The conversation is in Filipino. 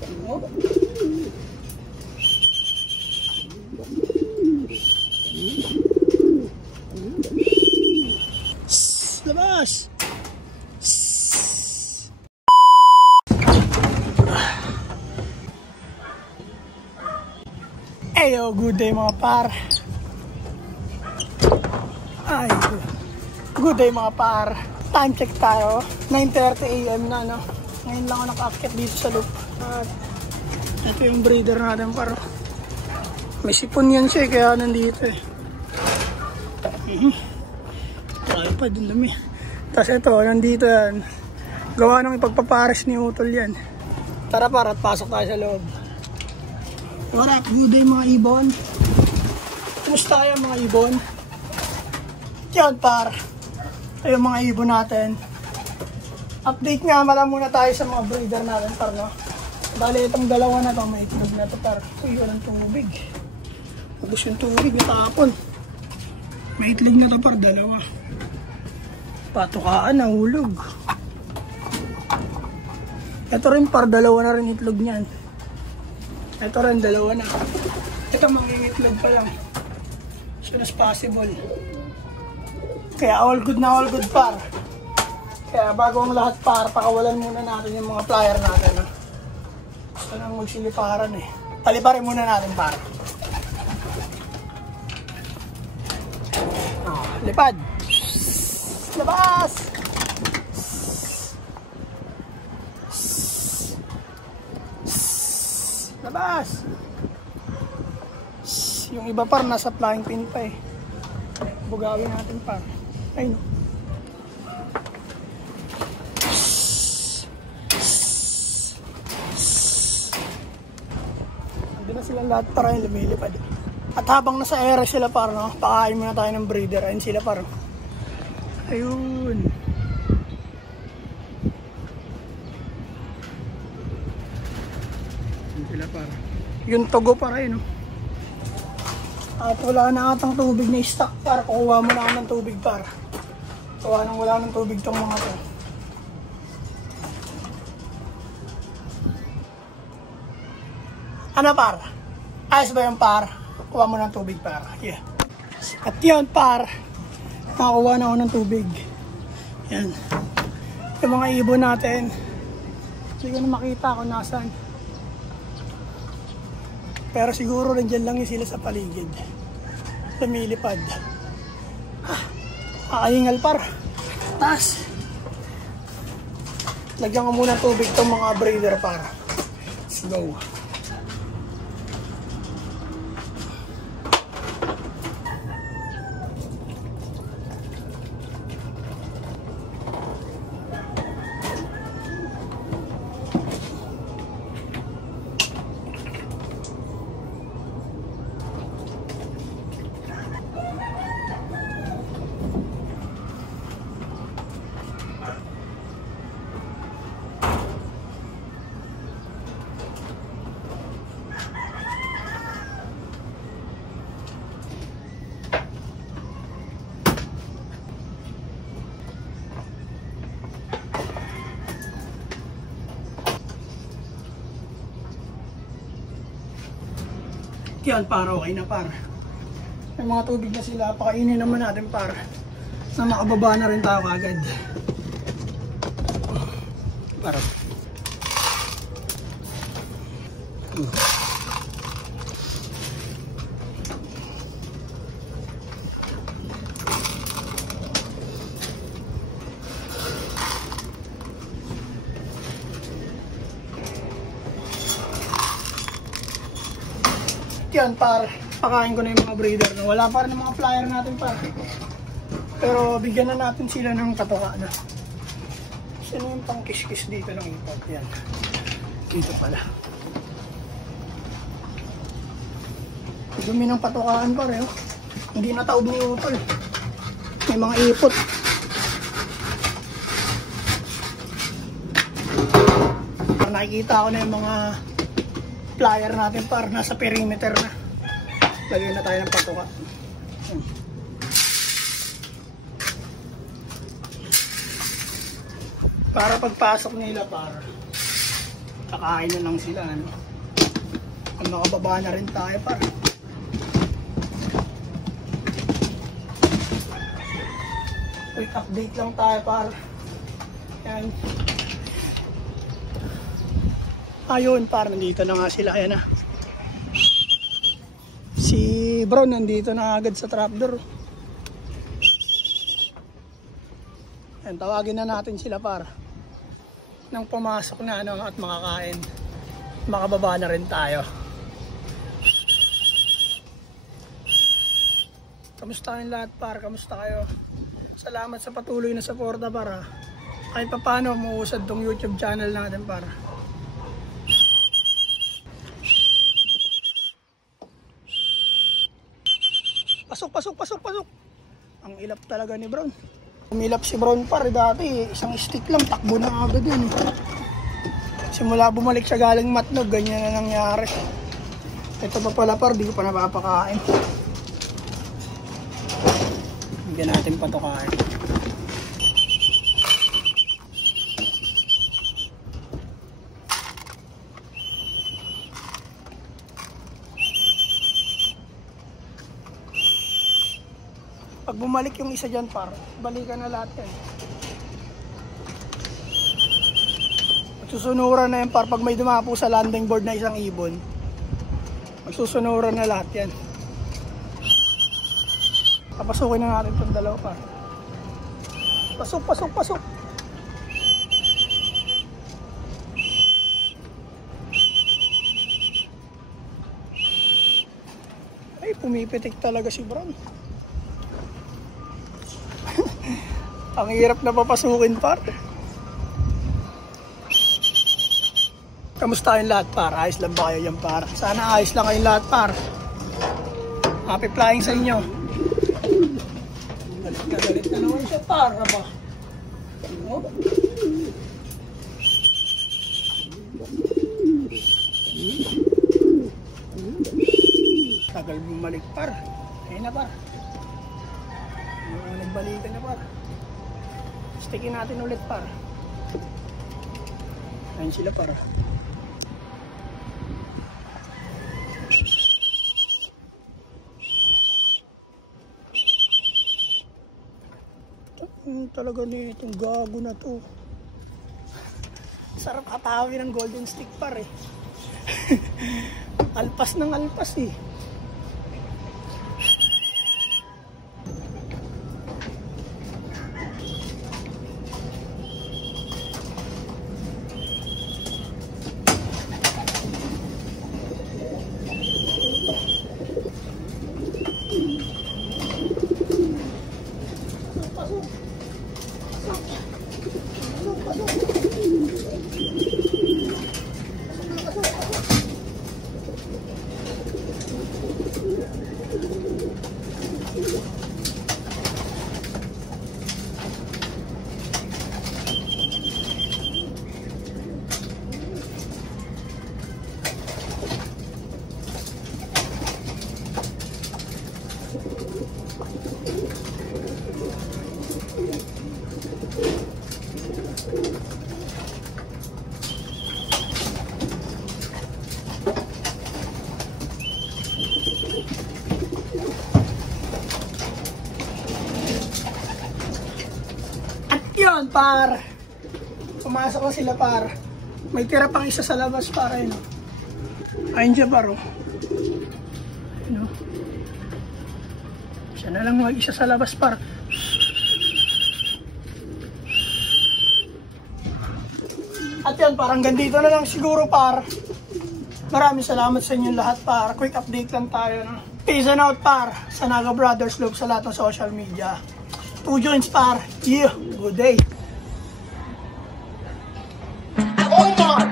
Labas! Ayo, good day mga par. Ay, good day mga par. Time check tayo. 9:30 AM na, no? Ngayon lang ako naka-akit dito sa loop. At ito yung breeder natin par. May sipon yan siya kaya nandito eh. Tayo pa din dumi. Tapos ito, nandito yan. Gawa ng ipagpapares ni Utol yan. Tara par, at pasok tayo sa loob. What up, good day mga ibon. Kumusta kayo mga ibon? Yan par, ito yung mga ibon natin. Update nga mala muna tayo sa mga breeder natin par, no? Bali itong dalawa na to, may itlog na to par. Uy, walang tubig. Ubus yung tubig, natapon. May itlog na to par, dalawa. Patukaan, nahulog. Ito rin par, dalawa na rin itlog niyan. Ito rin, dalawa na. Ito mangingitlog pa lang. As soon as possible. Kaya all good na all good par. Kaya bago ang lahat par, pakawalan muna natin yung mga flyer natin. No? Gusto nang magsiliparan eh. Paliparin muna natin par. Oh, lipad. Labas! Labas! Yung iba par, nasa flying pin pa eh. Bugawin natin par. Ayun. Andun na sila lahat para yung lumilipad. At habang nasa area sila par, no, pakain muna tayo ng breeder. Ayun sila par. Ayun. Sila para. Yung togo para yun, no? At wala na atang tubig na stock para kukuha mo na ako ng tubig para. Wala ng tubig tong mga to. Ano para? Ayos ba yung par? Kuha mo ng tubig para. Yeah. At yun par, nakakuha na ako ng tubig. Yan. Yung mga ibon natin. Hindi ko na makita kung nasaan. Pero siguro nandiyan lang yung sila sa paligid. Lumilipad. Akaingal par. Taas. Lagyan ko muna tubig itong mga breeder par. Let's go. Yan para, okay na para. May mga tubig na sila, pakainin naman natin para na makababa na rin tayo kagad. Para. Yan par, pakain ko na yung mga breeder. Wala pa rin yung mga flyer natin par. Pero bigyan na natin sila ng katuka na. Sino yung pang kiss-kiss dito ng ipot? Yan. Dito pala. Dumi ng patukaan par eh. Hindi na taob ni Utol. May mga ipot. Nakikita ko na yung mga flyer natin par, nasa perimeter na. Lagyan na tayo ng patuka. Para pagpasok nila par, Kakain na lang sila, ano. Nakababa na rin tayo, par. Quick update lang tayo, par. Yan. Ayun, par, nandito na nga sila. Ayan na. Si Brown nandito na agad sa trapdoor. Yan, tawagin na natin sila, par. Nang pumasok na, ano, at makakain, makababa na rin tayo. Kamusta kayong lahat, par? Kamusta kayo? Salamat sa patuloy na suporta, para kahit pa paano umuusad tong YouTube channel natin, par. Pasok. Ang ilap talaga ni Brown. Umilap si Brown, par, dati isang stick lang, takbo na agad yun. Simula bumalik siya galing Matnog, ganyan na nangyari. Ito pa pala, par, di ko pa napapakain. Bigyan natin patukain. Pag bumalik yung isa dyan, par, balikan na lahat yan. Magsusunuran na yan, par, pag may dumapo sa landing board na isang ibon. Magsusunuran na lahat yan. Papasukin na natin itong dalawa, par. Pasok. Ay, pumipitik talaga si Brown. Ang hirap na papasukin, par. Kamusta kayong lahat, par? Ayos lang ba kayo yan, par? Sana ayos lang kayong lahat, par. Happy flying sa inyo. Galit na naman siya, par. Aba. Oh. Tagal bumalik, par. Ayun na, par. Nagbalikan na, par. Stickin natin ulit, par. Ayun sila, par. Talaga nitong gago na to. Sarap katawin ng golden stick, par, eh. Alpas ng alpas, eh. Yun, par. Pumasok na sila, par. May tira pang isa sa labas, par. Ayun, ayun siya, par. Ayun, siya na lang mag-isa sa labas, par. At yun, parang gandito na lang siguro, par. Maraming salamat sa inyo lahat, par. Quick update lang tayo, no? Peace and out, par. Sa Naga Brothers Love sa lahat ng social media. 2 joints, par. Yeah, good day. Oh my God!